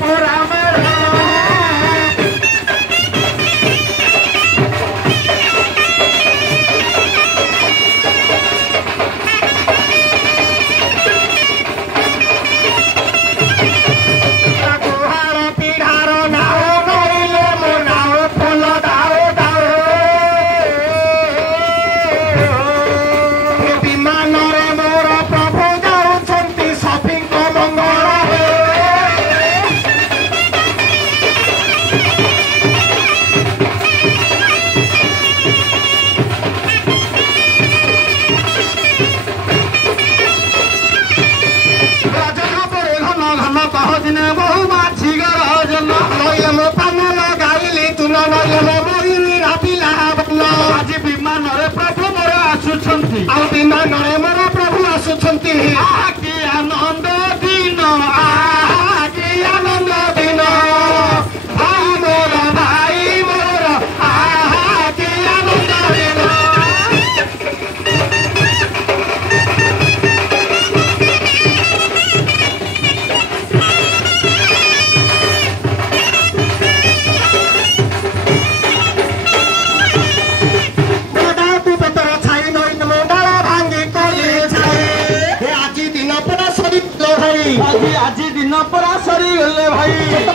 पूरा आज विमान प्रभु मोर आसुछंती आ विमान मोर प्रभु आसुछंती कि आनंद दिन कि आनंद दिन भाई मोर कि आनंद दिन आज दिन परा सरी गले भाई